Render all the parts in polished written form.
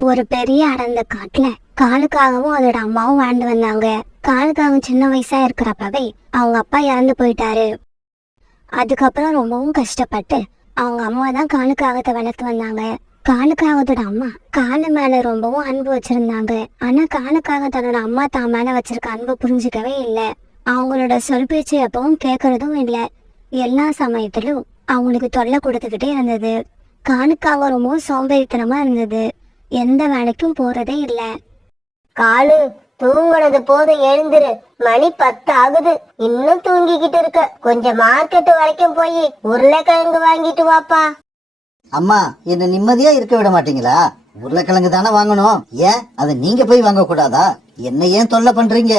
ஒரு பெரிய அடர்ந்த காட்டுல காலுக்காகவும் அதோட அம்மாவும் வாழ்ந்து வந்தாங்க. காலுக்காகவும் சின்ன வயசா இருக்கிறப்பவே அவங்க அப்பா இறந்து போயிட்டாரு. அதுக்கப்புறம் ரொம்பவும் கஷ்டப்பட்டு அவங்க அம்மா தான் காலுக்காகத்தை வளர்த்து வந்தாங்க. காலுக்காகத்தோட அம்மா காலு மேல ரொம்பவும் அன்பு வச்சிருந்தாங்க. ஆனா காலுக்காக தன்னோட அம்மா தான் மேல வச்சிருக்க அன்பு புரிஞ்சுக்கவே இல்லை. அவங்களோட சொல் பேச்சு எப்பவும் கேட்கறதும் இல்லை. எல்லா சமயத்திலும் அவங்களுக்கு தொல்லை கொடுத்துக்கிட்டே இருந்தது. காலுக்காக ரொம்பவும் சோம்பேறித்தனமா இருந்தது. எந்த வேலைக்கும் போறதே இல்ல. காலு, தூங்குனது போதும், எழுந்துரு. மணி 10 ஆகுது, இன்னும் தூங்கிக்கிட்டு இருக்க. கொஞ்சம் மார்க்கெட் வரைக்கும் போய் உருளைக்கிழங்கு வாங்கிட்டு வாப்பா. அம்மா, என்ன நிம்மதியா இருக்க விட மாட்டீங்களா? உருளைக்கிழங்கு தானே வாங்கணும், ஏன் அதை நீங்க போய் வாங்க கூடாதா? என்ன ஏன் தொல்லை பண்றீங்க?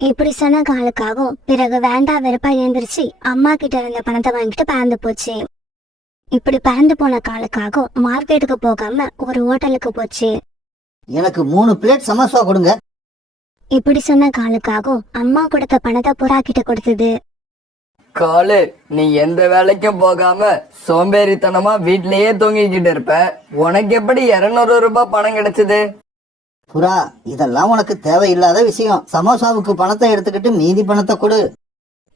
இப்படி சொன்ன காலுக்காகவும் பிறகு வேண்டா வெறுப்பா எழுந்திருச்சு அம்மா கிட்ட இருந்த பணத்தை வாங்கிட்டு பறந்து போச்சு. இப்படி பறந்து போன காலுக்காகவும் மார்க்கெட்டுக்கு போகாம ஒரு ஹோட்டலுக்கு போச்சு. எனக்கு 3 பிளேட் சமோசா கொடுங்க. இப்படி சொன்ன காலுக்காகவும் அம்மா கொடுத்த பணத்தை புறா கிட்ட கொடுத்தது. காலு, நீ எந்த வேலைக்கும் போகாம சோம்பேறித்தனமா வீட்லயே தூங்கிக்கிட்டு இருப்ப. உனக்கு எப்படி 200 ரூபாய் பணம் கிடைச்சது? புறா, இதெல்லாம் உனக்கு தேவையில்லாத விஷயம். சமோசாவுக்கு பணத்தை எடுத்துக்கிட்டு மீதி பணத்தை கொடு.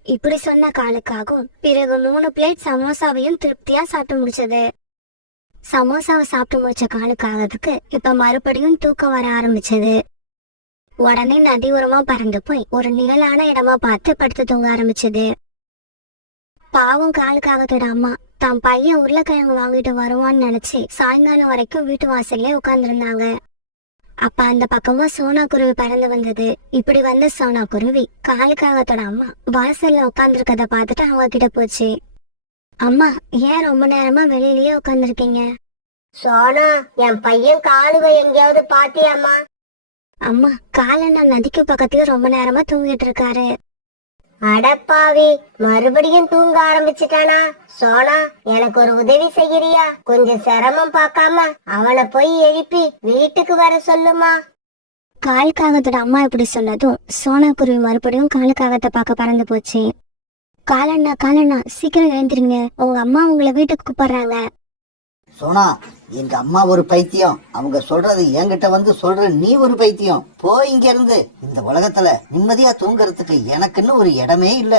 இப்படி சொன்ன காலுக்காகவும் பிறகு 3 பிளேட் சமோசாவையும் திருப்தியா சாப்பிட்டு முடிச்சது. சமோசாவை சாப்பிட்டு முடிச்ச காலுக்காகத்துக்கு இப்ப மறுபடியும் தூக்கம் வர ஆரம்பிச்சது. உடனே நதி ஓரமா பறந்து போய் ஒரு நிழலான இடமா பார்த்து படுத்து தூங்க ஆரம்பிச்சது. பாவம் காலுக்காகத்தோட அம்மா தான் பையன் உருளைக்கிழங்கு வாங்கிட்டு வருவான்னு நினைச்சு சாயங்காலம் வரைக்கும் வீட்டு வாசல்லே உட்கார்ந்துருந்தாங்க. அப்ப அந்த பக்கமா சோனா குருவி பறந்து வந்தது. இப்படி வந்த சோனா குருவி காலுக்காகத்தோட அம்மா வாசல்ல உட்கார்ந்துருக்கத பார்த்துட்டு அவங்க கிட்ட போச்சு. அம்மா, ஏன் ரொம்ப நேரமா வெளியிலயே உட்கார்ந்துருக்கீங்க? சோனா, என் பையன் காலுவை எங்கேயாவது பாத்தியாமா? அம்மா, காலண்ணா நதிக்கு பக்கத்துல ரொம்ப நேரமா தூங்கிட்டு இருக்காரு. அடப்பாவி, மறுபடியும் தூங்க ஆரம்பிச்சிட்டானா? சோனா, எனக்கு ஒரு உதவி செய்யறியா? கொஞ்சம் சிரமம் பார்க்காம அவனை போய் எழுப்பி வீட்டுக்கு வர சொல்லுமா. காலுக்காகத்தோட அம்மா இப்படி சொன்னதும் சோனா குருவி மறுபடியும் காலுக்காகத்தை பார்க்க பறந்து போச்சு. காலண்ணா, காலண்ணா, சீக்கிரம் எழுந்திருங்க, உங்க அம்மா உங்களை வீட்டுக்கு கூப்பிடுறாங்க. சோனா, எங்க அம்மா ஒரு பைத்தியம். அவங்க சொல்றது என்கிட்ட வந்து சொல்ற நீ ஒரு பைத்தியம். போ இங்க இருந்து. இந்த உலகத்துல நிம்மதியா தூங்கறதுக்கு எனக்குன்னு ஒரு இடமே இல்ல.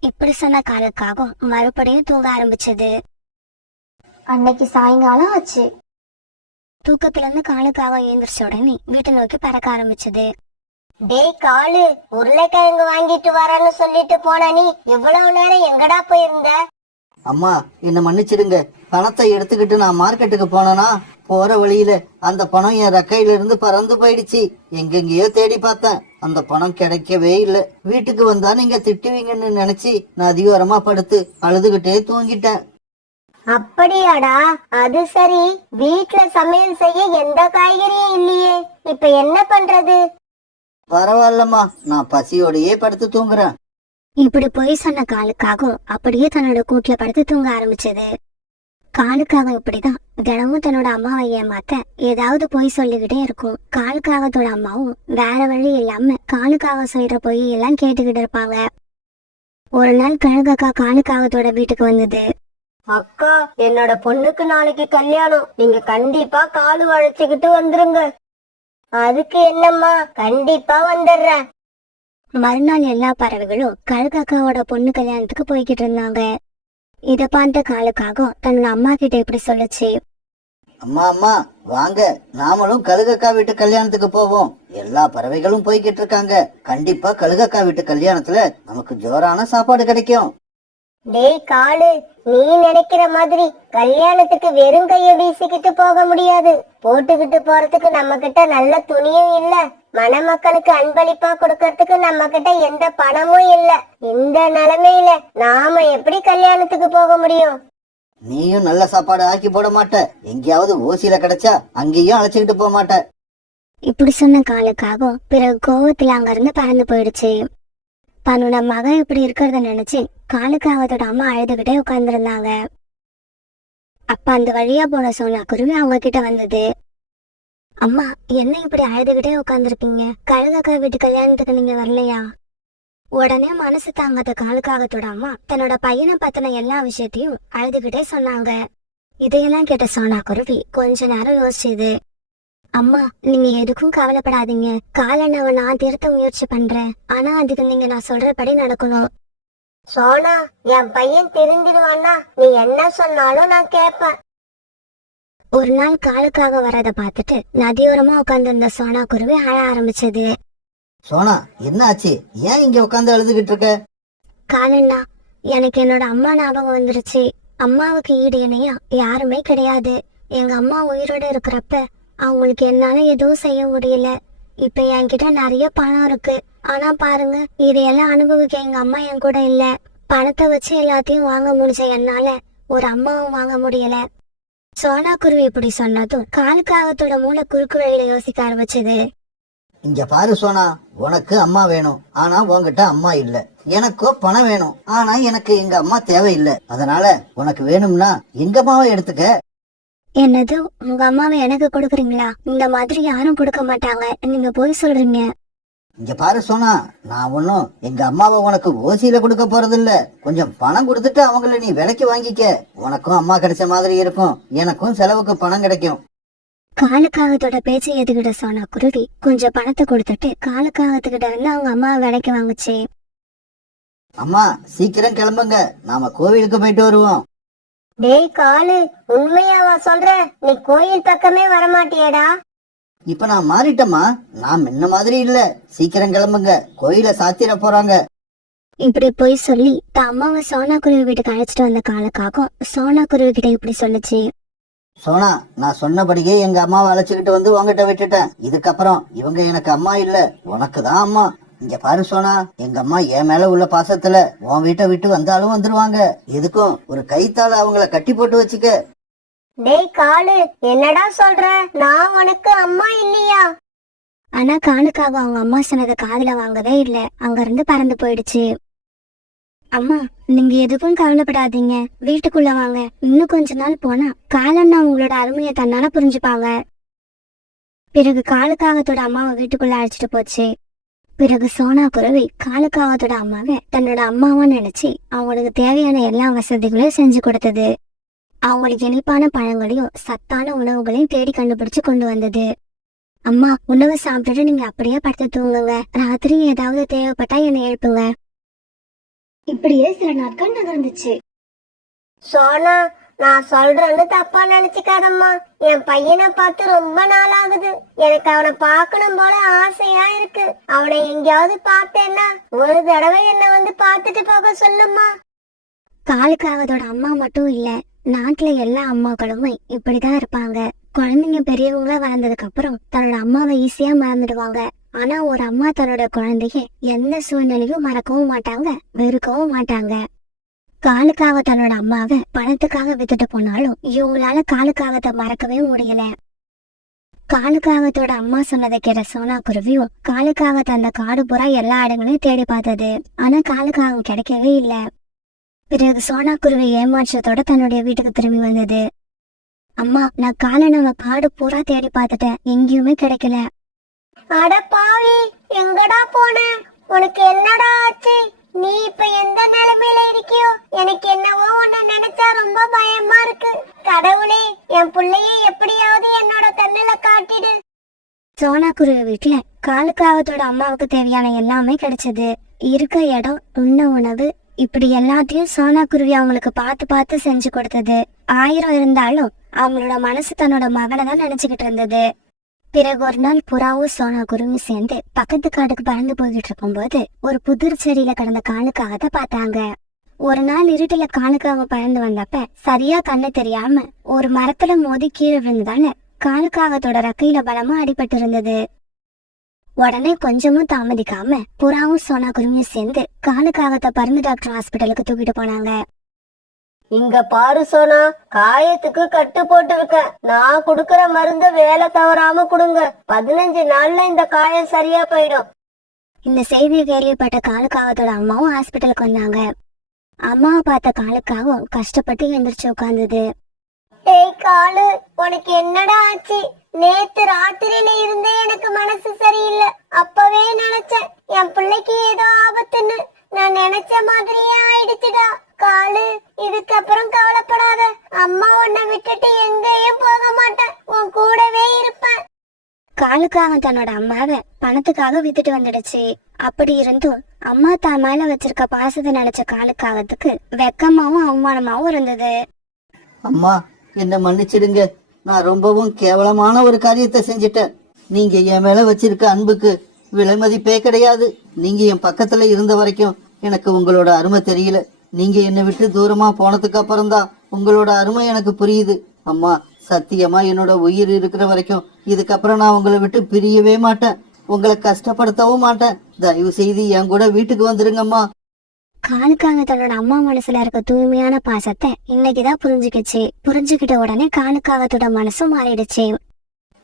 இப்படி சொன்ன காலுக்காகவும் மறுபடியும் தூங்க ஆரம்பிச்சது. அன்னைக்கு சாயங்காலம் ஆச்சு. தூக்கத்துல இருந்து காலுக்காக எழுந்திரிச்ச உடனே வீட்டை நோக்கி பறக்க ஆரம்பிச்சது. டேய் காலு, உருளைக்கிழங்கு வாங்கிட்டு வரேன்னு சொல்லிட்டு போன நீ இவ்வளவு நேரம் எங்கடா போயிருந்த? அம்மா, என்ன மன்னிச்சிடுங்க. பணத்தை எடுத்துக்கிட்டு நான் மார்க்கெட்டுக்கு போனேனா, போற வழியில அந்த பணம் என் ரெக்கையில இருந்து பறந்து போயிடுச்சு. எங்கெங்கயோ தேடி பார்த்தேன், அந்த பணம் கிடைக்கவே இல்லை. வீட்டுக்கு வந்தா நீங்க திட்டுவீங்கன்னு நினைச்சு நான் அதிகாரமா படுத்து அழுதுகிட்டே தூங்கிட்டேன். அப்படியாடா, அது சரி. வீட்டுல சமையல் செய்ய எந்த காய்கறியும் இல்லையே, இப்ப என்ன பண்றது? பரவாயில்லம்மா, நான் பசியோடையே படுத்து தூங்குறேன். இப்படி பொய் சொன்ன காலுக்காகவும் அப்படியே தன்னோட கூட்டுல படுத்து தூங்க ஆரம்பிச்சது. காலுக்காக இப்படிதான் தினமும் தன்னோட அம்மாவை ஏமாத்த ஏதாவது பொய் சொல்லிக்கிட்டே இருக்கும். காலுக்காகத்தோட அம்மாவும் வேற வழி இல்லாம காலுக்காக சொல்ற பொய் எல்லாம் கேட்டுக்கிட்டு இருப்பாங்க. ஒரு நாள் கழுகக்கா காலுக்காகத்தோட வீட்டுக்கு வந்தது. அக்கா, என்னோட பொண்ணுக்கு நாளைக்கு கல்யாணம், நீங்க கண்டிப்பா காலு வளைச்சுக்கிட்டு வந்துருங்க. அதுக்கு என்னம்மா, கண்டிப்பா வந்துடுறேன். மறுநாள் எல்லா பறவைகளும் கழுகக்காவோட பொண்ணு கல்யாணத்துக்கு போய்கிட்டு இருந்தாங்க. இத பார்த்த காலுக்காகவும் தன்னோட அம்மா கிட்ட இப்படி சொல்லுச்சு. அம்மா அம்மா, வாங்க, நாமளும் கழுகக்கா வீட்டு கல்யாணத்துக்கு போவோம். எல்லா பறவைகளும் போய்கிட்டு இருக்காங்க. கண்டிப்பா கழுகக்கா வீட்டு கல்யாணத்துல நமக்கு ஜோரான சாப்பாடு கிடைக்கும். டேய் காலு, நீ நினைக்கிற மாதிரி கல்யாணத்துக்கு வெறும் கைய வீசிக்கிட்டு போக முடியாது. போட்டுக்கிட்டு போறதுக்கு நம்ம கிட்ட நல்ல துணியும் இல்ல, மணமக்களுக்கு அன்பளிப்பா கொடுக்கறதுக்கு நம்ம கிட்ட எந்த பணமும் இல்ல. இந்த நிலைமையில நாம எப்படி கல்யாணத்துக்கு போக முடியும்? நீயும் நல்ல சாப்பாடு ஆக்கி போட மாட்ட, எங்கேயாவது ஓசியில கிடைச்சா அங்கேயும் அழைச்சுக்கிட்டு போக மாட்ட. இப்படி சொன்ன காலுக்காகவும் பிறகு கோவத்துல அங்க இருந்து பறந்து போயிடுச்சு. தன்னோட மகன் இப்படி இருக்கிறத நினைச்சு காலுக்காகத்தோட அம்மா அழுதுகிட்டே உட்கார்ந்துருந்தாங்க. அப்ப அந்த வழியா போன சோனா குருவி அவங்க கிட்ட வந்தது. அம்மா, என்ன இப்படி அழுதுகிட்டே உட்கார்ந்துருக்கீங்க? கழுகக்கா வீட்டு கல்யாணத்துக்கு நீங்க வரலையா? உடனே மனசு தாங்காத காலுக்காகத்தோட அம்மா தன்னோட பையனை பத்தின எல்லா விஷயத்தையும் அழுதுகிட்டே சொன்னாங்க. இதையெல்லாம் கேட்ட சோனா குருவி கொஞ்ச நேரம் யோசிச்சுது. அம்மா, நீங்க எதுக்கும் கவலைப்படாதீங்க. காலண்ணாவை நான் திருத்த முயற்சி பண்றேன். ஆனா அதுக்கு நீங்க நான் சொல்றபடி நடக்கணும். சோனா, என் பையன் திருந்திடுவான்னா நீ என்ன சொன்னாலும் நான் கேட்பேன். ஒரு நாள் காலுக்காக வரத பார்த்துட்டு நதியோரமா உட்கார்ந்து இருந்த சோனா குருவி அழ ஆரம்பிச்சது. சோனா, என்ன ஆச்சு? ஏன் இங்க உட்காந்து அழுதுகிட்டு இருக்க? காலண்ணா, எனக்கு என்னோட அம்மா ஞாபகம் வந்துருச்சு. அம்மாவுக்கு ஈடு இணையா யாருமே கிடையாது. எங்க அம்மா உயிரோட இருக்கிறப்ப அவங்களுக்கு என்னால எதுவும் செய்ய முடியல. இப்ப என்கிட்ட நிறைய பணம் இருக்கு. ஆனா பாருங்க, இதையெல்லாம் அனுபவிக்க எங்க அம்மா என் கூட இல்ல. பணத்தை வச்சு எல்லாத்தையும் வாங்க முடிஞ்ச என்னால ஒரு அம்மாவும் வாங்க முடியல. சோனா குருவி இப்படி சொன்னதும் காலுக்காகத்தோட மூளை குறுக்கு வழியில யோசிக்க ஆரம்பிச்சது. இங்க பாரு சோனா, உனக்கு அம்மா வேணும், ஆனா உன்கிட்ட அம்மா இல்ல. எனக்கோ பணம் வேணும், ஆனா எனக்கு எங்க அம்மா தேவையில்லை. அதனால உனக்கு வேணும்னா எங்க அம்மாவை எடுத்துக்க. என்னது, உங்க அம்மாவை எனக்கு கொடுக்குறீங்களா? இந்த மாதிரி யாரும் கொடுக்க மாட்டாங்க. நீங்க போய் சொல்றீங்க. இங்க பாரு சோனா, நான் ஒன்னும் எங்க அம்மாவை உனக்கு ஓசியில கொடுக்க போறதில்ல. கொஞ்சம் பணம் கொடுத்துட்டு அவங்கள நீ விலைக்கு வாங்கிக்க. உனக்கும் அம்மா கிடைச்ச மாதிரி இருக்கும், எனக்கும் செலவுக்கு பணம் கிடைக்கும். காலுக்காகத்தோட பேச்சை எதுக்கிட்ட சோனா குருவி கொஞ்சம் பணத்தை கொடுத்துட்டு காலுக்காகத்துக்கிட்ட இருந்து அவங்க அம்மாவை விலைக்கு வாங்குச்சு. அம்மா, சீக்கிரம் கிளம்புங்க, நாம கோவிலுக்கு போயிட்டு வருவோம். டேய் காலு, உண்மையாவா சொல்ற? நீ கோயில் பக்கமே வரமாட்டியடா? இப்ப நான் மாறிட்டேம்மா, நான் முன்ன மாதிரி இல்ல. சீக்கிரம் கிளம்புங்க, கோயில சாத்திர போறாங்க. இப்படி போய் சொல்லி தான் அம்மாவை சோனா குருவி வீட்டுக்கு அழைச்சிட்டு வந்த காலுக்காகும் சோனா குருவி கிட்ட இப்படி சொல்லுச்சு. சோனா, நான் சொன்னபடியே எங்க அம்மாவை அழைச்சுக்கிட்டு வந்து உங்ககிட்ட விட்டுட்டேன். இதுக்கப்புறம் இவங்க எனக்கு அம்மா இல்ல, உனக்கு தான் அம்மா. இங்க பாரு சோனா, எங்க அம்மா என் மேல உள்ள பாசத்துல உன் வீட்டை விட்டு வந்தாலும் வந்துருவாங்க. எதுக்கும் ஒரு கைத்தால அவங்கள கட்டி போட்டு வச்சுக்க. டேய் காலு, என்னடா சொல்ற? நான் உனக்கு அம்மா இல்லையா? ஆனா காலுக்காக அவங்க அம்மா சொன்னதை காதுல வாங்கவே இல்ல. அங்க இருந்து பறந்து போயிடுச்சு. அம்மா, நீங்க எதுக்கும் கவலைப்படாதீங்க. வீட்டுக்குள்ள வாங்க. இன்னும் கொஞ்ச நாள் போனா காலண்ணா உங்களோட அருமையை தன்னால புரிஞ்சுப்பாங்க. பிறகு காலுக்காகத்தோட அம்மாவை வீட்டுக்குள்ள அழைச்சிட்டு போச்சு. பிறகு சோனா குருவி காலுக்காகத்தோட அம்மாவை தன்னோட அம்மாவா நினைச்சு அவங்களுக்கு தேவையான எல்லா வசதிகளையும் செஞ்சு கொடுத்தது. அவங்களுக்கு இனிப்பான பழங்களையும் சத்தான உணவுகளையும் தேடி கண்டுபிடிச்சு கொண்டு வந்தது. அம்மா, உணவு சாப்பிட்டுட்டு நீங்க அப்படியே படுத்து தூங்குங்க. ராத்திரி ஏதாவது தேவைப்பட்டா என்னை எழுப்புங்க. இப்படியே சில நாட்கள் நகர்ந்துச்சு. சோனா, நான் சொல்றேன்னு தப்பா நினைச்சுக்காதம்மா. என் பையனை பார்த்து ரொம்ப நாள் ஆகுது. எனக்கு அவனை பார்க்கணும் போல ஆசையா இருக்கு. அவனை எங்கேயாவது பார்த்தேன்னா ஒரு தடவை என்ன வந்து பார்த்துட்டு போக சொல்லுமா. காலுக்காகத்தோட அம்மா மட்டும் இல்ல, நாட்டுல எல்லா அம்மாக்களுமே இப்படிதான் இருப்பாங்க. குழந்தைங்க பெரியவங்களா வளர்ந்ததுக்கு அப்புறம் தன்னோட அம்மாவை ஈஸியா மறந்துடுவாங்க. ஆனா ஒரு அம்மா தன்னோட குழந்தைய எந்த சூழ்நிலையும் மறக்கவும் மாட்டாங்க, வெறுக்கவும் மாட்டாங்க. காலுக்காக தன்னோட அம்மாவை பணத்துக்காக வித்துட்டு போனாலும் இவங்களால காலுக்காகத்தை மறக்கவே முடியல. காலுக்காகத்தோட அம்மா சொன்னதை கேட்ட சோனா குருவியும் காலுக்காகத்தை அந்த காடு பூரா எல்லா இடங்களையும் தேடி பார்த்தது. ஆனா காலுக்காகம் கிடைக்கவே இல்ல. பிறகு சோனா குருவி ஏமாற்றத்தோட தன்னுடைய வீட்டுக்கு திரும்பி வந்தது. அம்மா, நான் காலண்ணாவை காடு பூரா தேடி பார்த்துட்டேன், எங்கேயுமே கிடைக்கல. அட பாவி, எங்கடா போன? உனக்கு என்னடா ஆச்சு? நீ இப்ப எந்த நிலைமையில இருக்கியோ? எனக்கு என்னவோ உன்னை நினைச்சா ரொம்ப பயமா இருக்கு. கடவுளே, என் பிள்ளைய எப்படியாவது என்னோட கண்ணுல காட்டிடு. சோனா குருவி வீட்டுல காலுக்காகத்தோட அம்மாவுக்கு தேவையான எல்லாமே கிடைச்சது. இருக்க இடம், உண்ண உணவு, இப்படி எல்லாத்தையும் சோனா குருவி அவங்களுக்கு பார்த்து பார்த்து செஞ்சு கொடுத்தது. 1000 இருந்தாலும் அவங்களோட மனசு தன்னோட மகனை தான் நினைச்சுக்கிட்டு இருந்தது. பிறகு ஒரு நாள் புறாவும் சோனா குருவி சேர்ந்து பக்கத்து காட்டுக்கு பறந்து போய்கிட்டு இருக்கும்போது ஒரு புதிர் செடியில கிடந்த காலுக்காகத்தை பார்த்தாங்க. ஒரு நாள் இருட்டுல காலுக்காக பறந்து வந்தப்ப சரியா கண்ணு தெரியாம ஒரு மரத்துல மோதி கீழே விழுந்ததால காலுக்காகத்தோட ரெக்கையில பலமா அடிபட்டு இருந்தது. உடனே கொஞ்சமும் தாமதிக்காம புறாவும் சோனா குருவியும் சேர்ந்து காலுக்காகத்தை பறந்து டாக்டர் ஹாஸ்பிட்டலுக்கு தூக்கிட்டு போனாங்க. இங்க பாரு சோனா, காயத்துக்கு கட்டு போட்டு இருக்க. நான் குடுக்கற மருந்த வேலை தவறாம கொடுங்க. 15 நாள்ல இந்த காயம் சரியா போயிடும். இந்த செய்தியை கேள்விப்பட்ட காலுக்காகத்தோட அம்மாவும் ஹாஸ்பிட்டலுக்கு வந்தாங்க. அம்மாவை பார்த்த காலுக்காகவும் கஷ்டப்பட்டு எந்திரிச்சு உட்கார்ந்தது. ஏய் காலு, உனக்கு என்னடா ஆச்சு? நேத்து ராத்திரியில இருந்தே எனக்கு மனசு சரியில்லை. அப்பவே நினைச்சேன் என் பிள்ளைக்கு ஏதோ ஆபத்துன்னு. நான் நினைச்ச மாதிரியே ஆயிடுச்சுடா. காலு, இதுக்கப்புறம் கவலைப்படாத. அம்மா உன்னை விட்டுட்டு எங்கேயும் போக மாட்டேன். உன் கூடவே இருப்பேன். காலுக்காக தன்னோட அம்மாவை பணத்துக்காக வித்துட்டு வந்துடுச்சு. அப்படி இருந்தும் அம்மா தான் மேல வச்சிருக்க பாசத்தை நினைச்ச காலுக்காகத்துக்கு வெக்கமாவும் அவமானமாவும் இருந்தது. அம்மா, என்ன மன்னிச்சிடுங்க. நான் ரொம்பவும் கேவலமான ஒரு காரியத்தை செஞ்சிட்டேன். நீங்க என் மேல வச்சிருக்க அன்புக்கு விலை மதிப்பே கிடையாது. நீங்க என் பக்கத்துல இருந்த வரைக்கும் எனக்கு உங்களோட அருமை தெரியல. நீங்க என்னை விட்டு தூரமா போனதுக்கு அப்புறம் தான் உங்களோட அருமை எனக்கு புரியுது. அம்மா, சத்தியமா என்னோட உயிர் இருக்கிற வரைக்கும் இதுக்கப்புறம் நான் உங்களை விட்டு பிரியவே மாட்டேன். உங்களை கஷ்டப்படுத்தவும் மாட்டேன். தயவு செய்து என் கூட வீட்டுக்கு வந்துருங்கம்மா. காலுக்காக தன்னோட அம்மா மனசுல இருக்க தூய்மையான பாசத்தை இன்னைக்குதான் புரிஞ்சுக்கிச்சு. புரிஞ்சுக்கிட்ட உடனே காலுக்காகத்தோட மனசும் மாறிடுச்சு.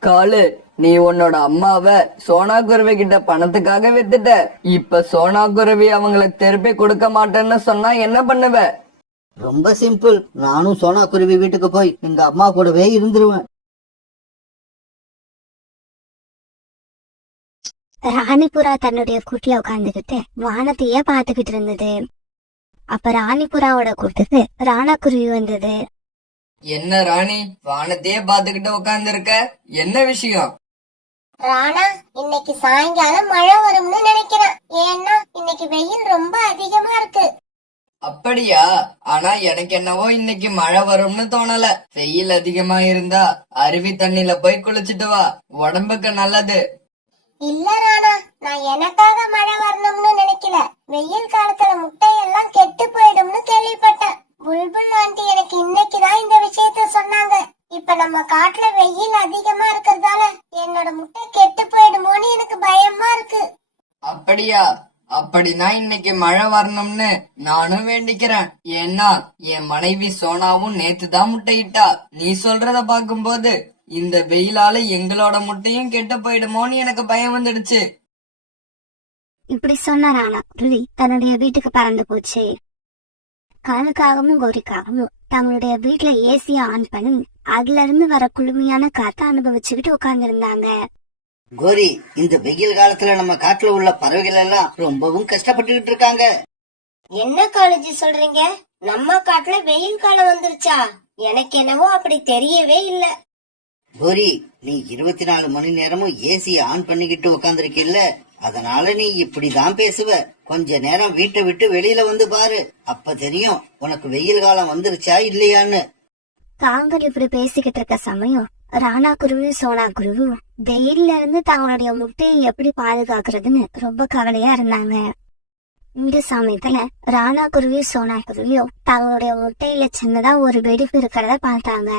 காலு, நீ உன்னோட அம்மாவை சோனா குருவி கிட்ட பணத்துக்காக வித்துட்ட. இப்ப சோனா குருவி அவங்களுக்கு திருப்பி கொடுக்க மாட்டேன்னு சொன்னா என்ன பண்ணுவ? ரொம்ப சிம்பிள். நானும் சோனா குருவி வீட்டுக்கு போய் எங்க அம்மா கூடவே இருந்துருவேன். ராணிபுரா தன்னுடைய கூட்டுல உட்கார்ந்துகிட்டு வானத்தையே பாத்துக்கிட்டு இருந்தது. அப்ப ராணிபுராவோட கூட்டுக்கு ராணா குருவி வந்தது. என்ன ராணி, வானத்தையே பாத்துக்கிட்டு உட்கார்ந்து இருக்க? என்ன விஷயம்? ராணா, இன்னைக்கு சாயங்காலம் மழை வரும்னு நினைக்கிறேன். ஏன்னா இன்னைக்கு வெயில் ரொம்ப அதிகமா இருக்கு. அப்படியா? ஆனா எனக்கு என்னவோ இன்னைக்கு மழை வரும்னு தோணல. வெயில் அதிகமா இருந்தா அருவி தண்ணில போய் குளிச்சுட்டு வா, உடம்புக்கு நல்லது. இல்ல ராணா, நான் எனக்காக மழை வரணும்னு நினைக்கல. வெயில் காலத்துல முட்டையெல்லாம் கெட்டு போயிடும்னு கேள்விப்பட்டேன். புல்புல் ஆண்டி எனக்கு இன்னைக்குதான் இந்த விஷயத்த சொன்னாங்க. இப்ப நம்ம காட்டுல வெயில் அதிகமா இருக்கிறதால என்னோட முட்டை கெட்டு போயிடுமோன்னு எனக்கு பயமா இருக்கு. அப்படியா? அப்படின்னா இன்னைக்கு மழை வரணும்னு நானும் வேண்டிக்கிறேன். ஏன்னா என் மனைவி சோனாவும் நேத்துதான் முட்டையிட்டா. நீ சொல்றத பாக்கும்போது இந்த வெயிலால எங்களோட முட்டையும் கெட்டு போயிடுமோன்னு எனக்கு பயம் வந்துடுச்சு. இப்படி சொன்ன ராணா குருவி தன்னுடைய வீட்டுக்கு பறந்து போச்சு. காலுக்காகவும் கோரிக்காகவும் தங்களுடைய வீட்டுல ஏசிய ஆன் பண்ணி அதுல இருந்து வர குளுமையான காத்த அனுபவிச்சுக்கிட்டு உட்கார்ந்து இருந்தாங்க. கோரி, இந்த வெயில் காலத்துல நம்ம காட்டுல உள்ள பறவைகள் எல்லாம் ரொம்பவும் கஷ்டப்பட்டுக்கிட்டு இருக்காங்க. என்ன காலேஜ் சொல்றீங்க? நம்ம காட்டுல வெயில் காலம் வந்துருச்சா? எனக்கு என்னவோ அப்படி தெரியவே இல்ல. கோரி, நீ 24 மணி நேரமும் ஏசிய ஆன் பண்ணிக்கிட்டு உட்காந்துருக்கில்ல, அதனால நீ இப்படிதான் பேசுவ. கொஞ்ச நேரம் வீட்டை விட்டு வெளியில வந்து பாரு, அப்ப தெரியும் உனக்கு வெயில் காலம் வந்துருச்சா இல்லையான்னு. தாங்கள் இப்படி பேசிக்கிட்டு இருக்க சமயம் ராணா குருவி சோனா குருவி வெயில்ல இருந்து தங்களுடைய முட்டையை எப்படி பாதுகாக்கிறதுன்னு ரொம்ப கவலையா இருந்தாங்க. இந்த சமயத்துல ராணா குருவி சோனா குருவியும் தங்களுடைய முட்டையில சின்னதா ஒரு வெடிப்பு இருக்கிறத பார்த்தாங்க.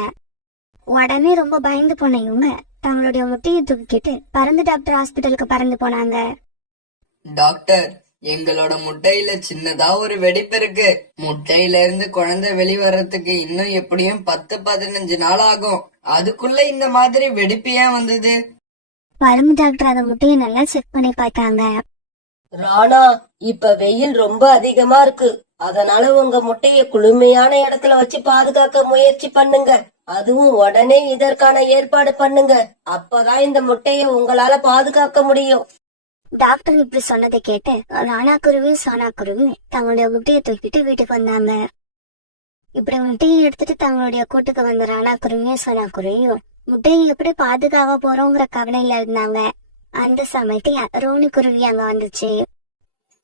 உடனே ரொம்ப பயந்து போன இவங்க தங்களுடைய முட்டையை தூக்கிட்டு பறந்து டாக்டர் ஹாஸ்பிட்டலுக்கு பறந்து போனாங்க. டாக்டர், எங்களோட முட்டையில சின்னதா ஒரு வெடிப்பு இருக்கு. முட்டையில இருந்து குழந்தை வெளிவரத்துக்கு இன்னும் எப்படியும் 10-15 நாள் ஆகும். அதுக்குள்ள இந்த மாதிரி வெடிப்பு ஏன் வந்தது? பறந்து டாக்டர் அந்த முட்டையை நல்லா செக் பண்ணி பார்த்தாங்க. ராணா, இப்ப வெயில் ரொம்ப அதிகமா இருக்கு. அதனால உங்க முட்டைய குளுமையான இடத்துல வச்சு பாதுகாக்க முயற்சி பண்ணுங்க. அதுவும் உடனே இதற்கான ஏற்பாடு பண்ணுங்க. அப்பதான் இந்த முட்டைய உங்களால பாதுகாக்க முடியும். டாக்டர் இப்படி சொன்னதை கேட்டு ராணா குருவி சோனா குருவி தங்களுடைய முட்டையை தூக்கிட்டு வீட்டுக்கு வந்தாங்க. இப்படி முட்டையை எடுத்துட்டு தங்களுடைய கூட்டுக்கு வந்த ராணா குருவியும் சோனா குருவியும் முட்டையை எப்படி பாதுகாக்க போறோங்கிற கவலையில இருந்தாங்க. அந்த சமயத்துல ரோனி குருவி அங்க வந்துச்சு.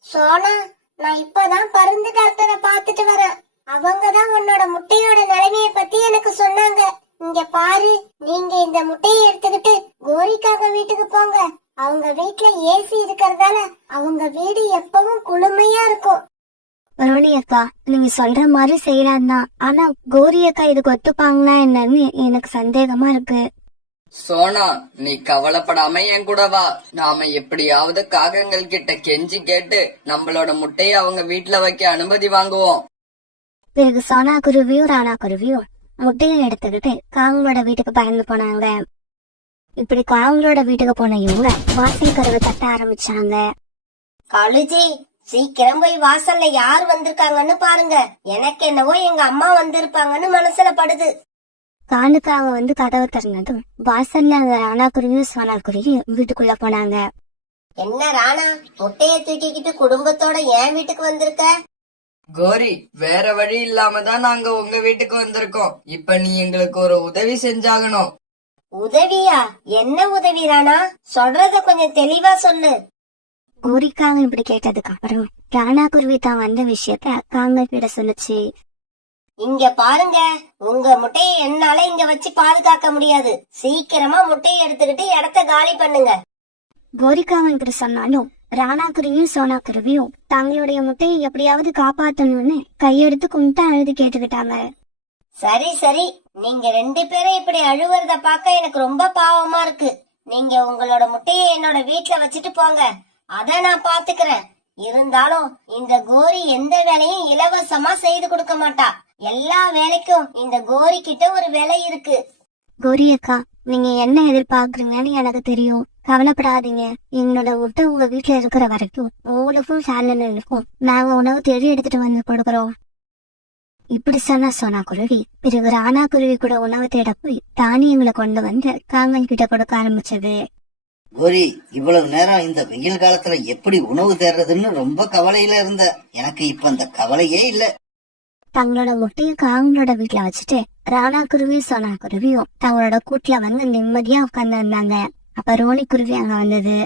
சோனா, நான் இப்பதான் பருந்து டாக்டரை பாத்துட்டு வரேன். அவங்கதான் உன்னோட முட்டையோட நிலைமைய பத்தி எனக்கு சொன்னாங்க. இங்க பாரு, நீங்க இந்த முட்டையை எடுத்துக்கிட்டு கோரிக்காக வீட்டுக்கு போங்க. அவங்க வீட்டுல ஏசி இருக்கிறதால அவங்க வீடு எப்பவும் குளுமையா இருக்கும். ரோனி அக்கா, நீங்க சொல்ற மாதிரி செய்யலாம் தான். ஆனா கோரி அக்கா இதுக்கு ஒத்துப்பாங்களா என்னன்னு எனக்கு சந்தேகமா இருக்கு. சோனா, நீ கவலைப்படாம என் கூட வா. நாம எப்படியாவது காகங்கள் கிட்ட கெஞ்சி கேட்டு நம்மளோட முட்டையை அவங்க வீட்டுல வைக்க அனுமதி வாங்குவோம். பிறகு சோனா குருவியும் ராணா குருவியும் முட்டையை எடுத்துக்கிட்டு காங்களோட வீட்டுக்கு பறந்து போனாங்க. இப்படி காங்களோட வீட்டுக்கு போன இவங்க வாசல் கதவை தட்ட ஆரம்பிச்சாங்க. காலுஜி, சீக்கிரம் போய் வாசல்ல யார் வந்திருக்காங்கன்னு பாருங்க. எனக்கு என்னவோ எங்க அம்மா வந்திருப்பாங்கன்னு மனசுல படுது. காலுக்காக வந்து கதவை திறந்ததும் வாசல்ல அந்த ராணா குருவியும் சோனா குருவியும் வீட்டுக்குள்ள போனாங்க. என்ன ராணா, முட்டைய தூக்கிக்கிட்டு குடும்பத்தோட என் வீட்டுக்கு வந்திருக்க? கோரி, வேற வழி இல்லாம தான் நாங்க உங்க வீட்டுக்கு வந்திருக்கோம். இப்ப நீ எங்களுக்கு ஒரு உதவி செஞ்சாகணும். உதவியா? என்ன உதவி ராணா? சொல்றத கொஞ்சம் தெளிவா சொல்லு. கோரிக்காங்க இப்படி கேட்டதுக்கு அப்புறம் ராணா குருவி தான் வந்த விஷயத்த காங்கல் கிட்ட சொல்லுச்சு. இங்க பாருங்க, உங்க முட்டையை என்னால இங்க வச்சு பாதுகாக்க முடியாது. சீக்கிரமா முட்டையை எடுத்துக்கிட்டு இடத்த காலி பண்ணுங்க. கோரிக்காவன் கிட்ட சொன்னாலும் ராணா குருவியும் சோனா குருவியும் தங்களுடைய முட்டையை எப்படியாவது காப்பாத்தணும்னு கையெடுத்து கும்பிட்டு அழுது கேட்டுக்கிட்டாங்க. சரி சரி, நீங்க 2 பேரும் இப்படி அழுவுறத பார்க்க எனக்கு ரொம்ப பாவமா இருக்கு. நீங்க உங்களோட முட்டையை என்னோட வீட்ல வச்சுட்டு போங்க, அத நான் பாத்துக்கிறேன். இருந்தாலும் இந்த கோரி எந்த வேலையும் இலவசமா செய்து கொடுக்க மாட்டா. எல்லா வேலைக்கும் இந்த கோரி கிட்ட ஒரு விலை இருக்கு. கோரி அக்கா, நீங்க என்ன எதிர்பார்க்கறீங்கன்னு எனக்கு தெரியும். கவலைப்படாதீங்க. எங்களோட முட்டை உங்க வீட்டுல இருக்கிற வரைக்கும் உங்களுக்கும் சேனலுக்கும் நாங்க உணவு தேடி எடுத்துட்டு வந்து கொடுக்கறோம். இப்படி சொன்னா சோனா குருவி பிறகு ராணா குருவி கூட உணவு தேட போய் தானியங்களை கொண்டு வந்து காங்கன் கிட்ட கொடுக்க ஆரம்பிச்சது. கோரி, இவ்வளவு நேரம் இந்த வெயில் காலத்துல எப்படி உணவு தேடுறதுன்னு ரொம்ப கவலையில இருந்த. எனக்கு இப்ப அந்த கவலையே இல்ல. தங்களோட முட்டையை காங்களோட வீட்டுல வச்சுட்டு ராணா குருவியும் சோனா குருவியும் தங்களோட கூட்டுல வந்து நிம்மதியா உட்கார்ந்து இருந்தாங்க. அப்ப ரோனி குருவி அங்க வந்தது.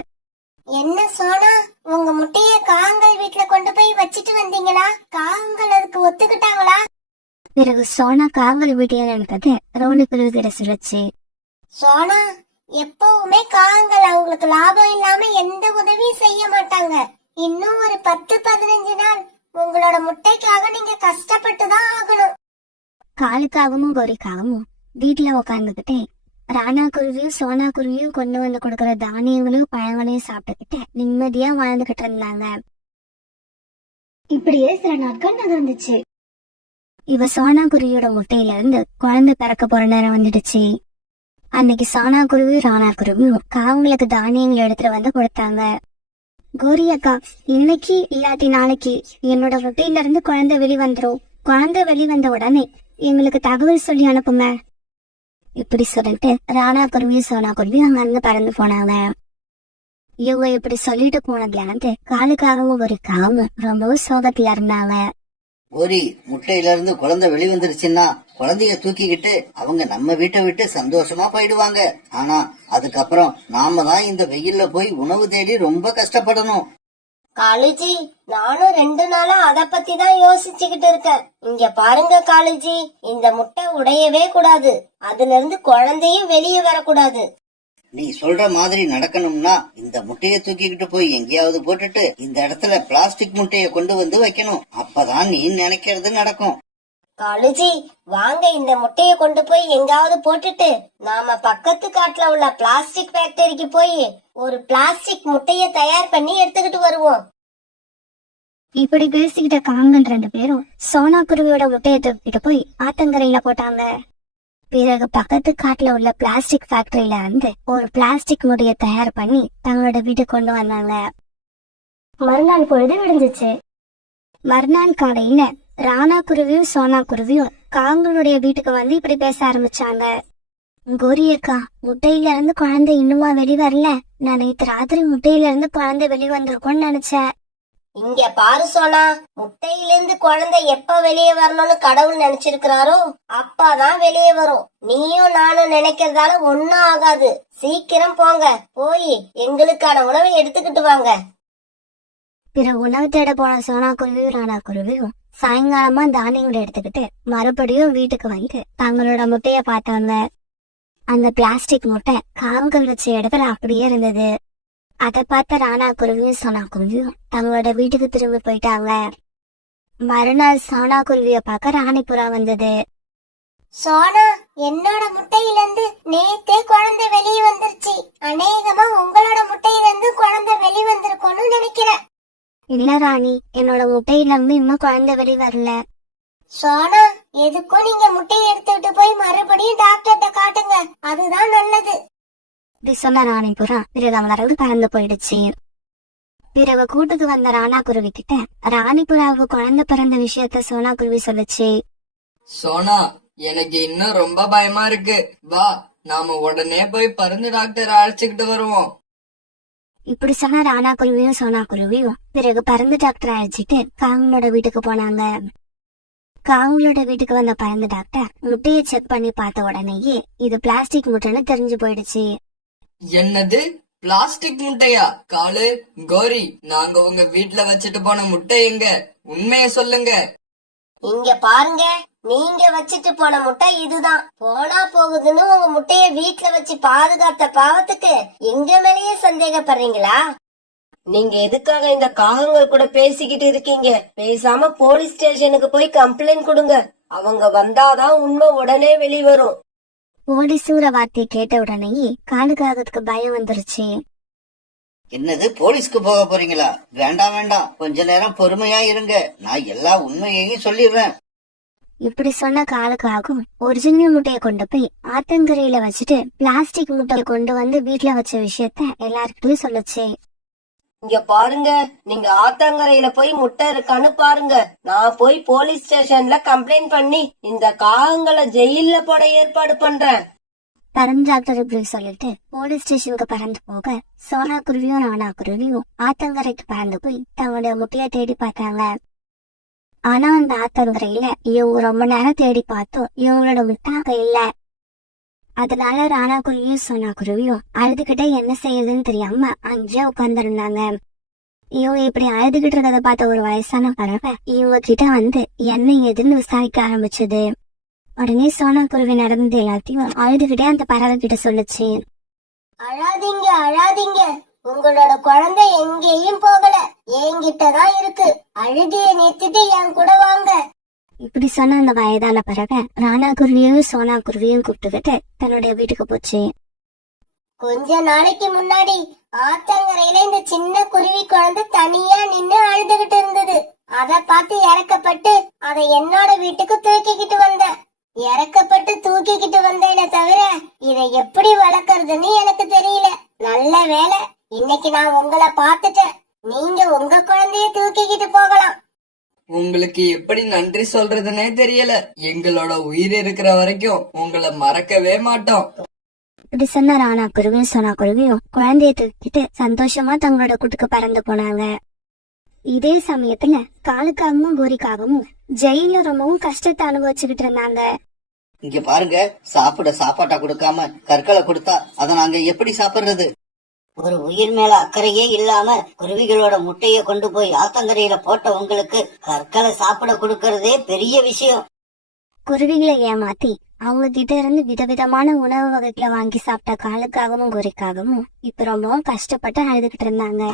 என்ன சோனா, உங்க முட்டைய காங்கல் வீட்ல கொண்டு போய் வச்சிட்டு வந்தீங்களா? காங்கல் அதுக்கு ஒத்துக்கிட்டாங்களா? பிறகு சோனா காங்கல் வீட்டையே நினைக்கிறது ரோனி குருவி கிட்ட சொல்லுச்சு. சோனா, எப்பவுமே காங்கல் அவங்களுக்கு லாபம் இல்லாம எந்த உதவியும் செய்ய மாட்டாங்க. இன்னும் ஒரு 10-15 நாள் உங்களோட முட்டைக்காக நீங்க கஷ்டப்பட்டு தான் ஆகணும். காலுக்காகவும் கோரிக்காகவும் வீட்டுல உட்காந்துக்கிட்டே ராணா குருவியும் சோனா குருவியும் கொண்டு வந்து கொடுக்கற தானியங்களையும் பழங்களையும் சாப்பிட்டுக்கிட்டு நிம்மதியா வாழ்ந்துகிட்டு இருந்தாங்க. இப்படியே சில நாட்கள் நகர்ந்துச்சு. இவ சோனா குருவியோட முட்டையில இருந்து குழந்தை பிறக்க போற நேரம் வந்துடுச்சு. அன்னைக்கு சோனா குருவி ராணா குருவியும் காவங்களுக்கு தானியங்களை எடுத்துட்டு வந்து கொடுத்தாங்க. கோரி அக்கா, இன்னைக்கு இல்லாட்டி நாளைக்கு என்னோட முட்டையில இருந்து குழந்தை வெளிவந்துரும். குழந்தை வெளிவந்த உடனே எங்களுக்கு தகவல் சொல்லி அனுப்புங்க. இப்படி சொல்லிட்டு ராணா குருவியும் சோனா குருவியும் அங்க இருந்து பறந்து போனாங்க. இவங்க இப்படி சொல்லிட்டு போனதுல காலுக்காகவும் ஒரு காம ரொம்பவும் சோகத்துல இருந்தாங்க. கோரி, முட்டையில இருந்து குழந்தை வெளிவந்துருச்சுன்னா குழந்தைய தூக்கிக்கிட்டு அவங்க நம்ம வீட்டை விட்டு சந்தோஷமா போயிடுவாங்க. ஆனா அதுக்கப்புறம் நாம தான் இந்த வெயில்ல போய் உணவு தேடி ரொம்ப கஷ்டப்படணும். காலுஜி, நானும் 2 நாளா அத பத்தி தான் யோசிச்சுக்கிட்டு இருக்கேன். இங்க பாருங்க காலுஜி, இந்த முட்டை உடையவே கூடாது. அதுல இருந்து குழந்தையும் வெளியே வரக்கூடாது. நீ சொல்ற மாதிரி நடக்கணும்னா இந்த முட்டையை தூக்கிக்கிட்டு போய் எங்கேயாவது போட்டுட்டு இந்த இடத்துல பிளாஸ்டிக் முட்டையை கொண்டு வந்து வைக்கணும். அப்பதான் நீ நினைக்கிறது நடக்கும். காலுஜி, வாங்க இந்த முட்டைய கொண்டு போய் எங்காவது போட்டுட்டு நாம பக்கத்து காட்டுல உள்ள பிளாஸ்டிக் ஃபேக்டரிக்கு போய் ஒரு பிளாஸ்டிக் முட்டைய தயார் பண்ணி எடுத்துக்கிட்டு வருவோம். இப்படி பேசிக்கிட்ட காங்கன் 2 பேரும் சோனா குருவியோட முட்டையை தூக்கிட்டு போய் ஆத்தங்கரையில போட்டாங்க. பிறகு பக்கத்து காட்டுல உள்ள பிளாஸ்டிக் ஃபேக்டரியில இருந்து ஒரு பிளாஸ்டிக் முட்டையை தயார் பண்ணி தங்களோட வீட்டுக்கு கொண்டு வந்தாங்க. மறுநாள் பொழுது விடிஞ்சிச்சு. மறுநாள் காலையில ராணா குருவியும் சோனா குருவியும் காங்களுடைய வீட்டுக்கு வந்து இப்படி பேச ஆரம்பிச்சாங்க. கோரியக்கா, முட்டையில இருந்து குழந்தை இன்னுமா வெளிவரல? நான் நேற்று ராத்திரி முட்டையில இருந்து குழந்தை வெளிவந்திருக்கும்னு நினைச்சேன். இங்க பாரு சோனா, முட்டையிலிருந்து குழந்தை எப்ப வெளியே வரணும்னு கடவுள் நினைச்சிருக்கிறாரோ அப்பதான் வெளியே வரும். நீயும் நானும் நினைக்கிறதால ஒன்னும் ஆகாது. சீக்கிரம் போங்க, போய் எங்களுக்கான உணவை எடுத்துக்கிட்டு வாங்க. பிறகு உணவு தேட போன சோனா குருவியும் ராணா குருவியும் சாயங்காலமா தானியங்களை எடுத்துக்கிட்டு மறுபடியும் வீட்டுக்கு வந்து தங்களோட முட்டைய பார்த்தாங்க. அந்த பிளாஸ்டிக் முட்டை காவங்கள் வச்ச இடத்துல அப்படியே இருந்தது. அதை பார்த்த ராணா குருவியும் சோனா குருவியும் தங்களோட வீட்டுக்கு திரும்பி போயிட்டாங்க. மறுநாள் சோனா குருவிய பார்க்க ராணிப்புறா வந்தது. சோனா, என்னோட முட்டையில இருந்து நேத்தே குழந்தை வெளியே வந்துருச்சு. அநேகமா உங்களோட முட்டையில இருந்து குழந்தை வெளியே வந்திருக்கும்னு நினைக்கிறேன். இல்ல ராணி, என்னோட முட்டையில இருந்து இன்னும் குழந்தை வெளி வரல. சோனா, எதுக்கும் நீங்க முட்டையை எடுத்துக்கிட்டு போய் மறுபடியும் டாக்டர்கிட்ட காட்டுங்க, அதுதான் நல்லது. இப்படி சொன்ன ராணிப்புறா பிறகு அங்கிருந்து பறந்து போயிடுச்சு. பிறகு கூட்டுக்கு வந்த ராணா குருவி கிட்ட ராணிப்புறாவுக்கு குழந்தை பிறந்த விஷயத்த சோனா குருவி சொல்லுச்சு. சோனா, எனக்கு இன்னும் ரொம்ப பயமா இருக்கு. வா, நாம உடனே போய் பருந்து டாக்டர் அழைச்சுக்கிட்டு வருவோம். இப்படி சொன்ன ராணா குருவியும் சோனா குருவியும் பிறகு பருந்து டாக்டர் அழைச்சிட்டு காங்களோட வீட்டுக்கு போனாங்க. காங்களோட வீட்டுக்கு வந்த பறந்து டாக்டர் முட்டையை செக் பண்ணி பார்த்த உடனேயே இது பிளாஸ்டிக் முட்டைன்னு தெரிஞ்சு போயிடுச்சு. என்னது, பிளாஸ்டிக் முட்டையா? காலு, கோரி, நாங்க உங்க வீட்ல வச்சுட்டு போன முட்டை எங்க? உண்மைய சொல்லுங்க. இங்க பாருங்க, நீங்க வச்சிட்டு போன முட்டை இதுதான். போனா போகுதுன்னு உங்க முட்டைய வீட்ல வச்சு பாதுகாத்த பாவத்துக்கு எங்க மேலேயே சந்தேகப்படுறீங்களா? நீங்க எதுக்காக இந்த காகங்கள் கூட பேசிக்கிட்டு இருக்கீங்க? பேசாம போலீஸ் ஸ்டேஷனுக்கு போய் கம்ப்ளைண்ட் கொடுங்க. அவங்க வந்தாதான் உண்மை உடனே வெளிவரும். போலீஸுங்கிற வார்த்தையை கேட்ட உடனேயே காலுக்காகத்துக்கு பயம் வந்துருச்சு. என்னது, போலீஸ்க்கு போக போறீங்களா? வேண்டாம் வேண்டாம், கொஞ்ச நேரம் பொறுமையா இருங்க, நான் எல்லா உண்மையையும் சொல்லிடுறேன். இப்படி சொன்ன காலுக்காகும் ஒரிஜினல் முட்டையை கொண்டு போய் ஆத்தங்கரையில வச்சுட்டு பிளாஸ்டிக் முட்டையை கொண்டு வந்து வீட்டுல வச்ச விஷயத்த எல்லாருக்கிட்டையும் சொல்லுச்சு. இங்க பாருங்க, நீங்க ஆத்தங்கரையில போய் முட்டை இருக்கான்னு பாருங்க. நான் போய் போலீஸ் ஸ்டேஷன்ல கம்ப்ளைண்ட் பண்ணி இந்த காகங்களை ஜெயில போட ஏற்பாடு பண்றேன். பறந்து டாக்டர் இப்படி சொல்லிட்டு போலீஸ் ஸ்டேஷனுக்கு பறந்து போக சோனா குருவியும் ராணா குருவியும் ஆத்தங்கரைக்கு பறந்து போய் தங்களுடைய முட்டையை தேடி பார்த்தாங்க. ஆனா அந்த ஆத்தங்கரையில இவங்க ரொம்ப நேரம் தேடி பார்த்தோம் இவங்களோட முட்டை அங்க இல்ல. அதனால ராணா குருவியும் சோனா குருவியும் அழுதுகிட்டே என்ன செய்யுதுன்னு தெரியாம அங்கேயே உட்கார்ந்துருந்தாங்க. இவங்க இப்படி அழுதுகிட்டு இருந்ததை பார்த்த ஒரு வயசான பறவை இவங்க கிட்ட வந்து என்ன ஏதுன்னு விசாரிக்க ஆரம்பிச்சது. உடனே சோனா குருவி நடந்தது எல்லாத்தையும் அழுதுகிட்டே அந்த பறவை கிட்ட சொல்லுச்சு. அழாதீங்க அழாதீங்க, உங்களோட குழந்தை எங்கேயும் போகல, என்கிட்டதான் இருக்கு. அழுகைய நிறுத்திட்டு என் கூட வாங்க. இப்படி சொன்ன அந்த வயதான பறவை ராணா குருவியும் சோனா குருவியும் கூப்பிட்டுக்கிட்டு தன்னுடைய வீட்டுக்கு போச்சு. கொஞ்ச நாளைக்கு முன்னாடி ஆத்தங்கரையில இந்த சின்ன குருவி குழந்தை தனியா நின்னு அழுதுகிட்டு இருந்தது. அத பார்த்து இறக்கப்பட்டு அதை என்னோட வீட்டுக்கு தூக்கிக்கிட்டு வந்தேன். இறக்கப்பட்டு தூக்கிக்கிட்டு வந்தேனே தவிர இதை எப்படி வளர்க்கறதுன்னு எனக்கு தெரியல. நல்ல வேலை, இன்னைக்கு நான் உங்களை பார்த்துட்டேன். நீங்க உங்க குழந்தைய தூக்கிக்கிட்டு போகலாம். உங்களுக்கு எப்படி நன்றி சொல்றதுன்னே தெரியல. எங்களோட உயிர் இருக்கிற வரைக்கும் உங்களை மறக்கவே மாட்டோம். இப்படி சொன்ன ராணா குருவியும் சோனா குருவியும் குழந்தைய தூக்கிட்டு சந்தோஷமா தங்களோட கூட்டுக்கு பறந்து போனாங்க. இதே சமயத்துல காலுக்காகவும் கோரிக்காகவும் ஜெயில ரொம்பவும் கஷ்டத்தை அனுபவிச்சுக்கிட்டு இருந்தாங்க. இங்க பாருங்க, சாப்பாட்டா கொடுக்காம கற்களை கொடுத்தா அதை நாங்க எப்படி சாப்பிடுறது? ஒரு உயிர் மேல அக்கறையே இல்லாம குருவிகளோட முட்டைய கொண்டு போய் ஆத்தங்கரையில போட்ட உங்களுக்கு கற்களை சாப்பிட கொடுக்கறதே பெரிய விஷயம். குருவிகளை ஏமாத்தி அவங்க கிட்ட இருந்து விதவிதமான உணவு வகைகளை வாங்கி சாப்பிட்ட காலுக்காகவும் கோரிக்காகவும் இப்ப ரொம்பவும் கஷ்டப்பட்டு அழுதுகிட்டு இருந்தாங்க.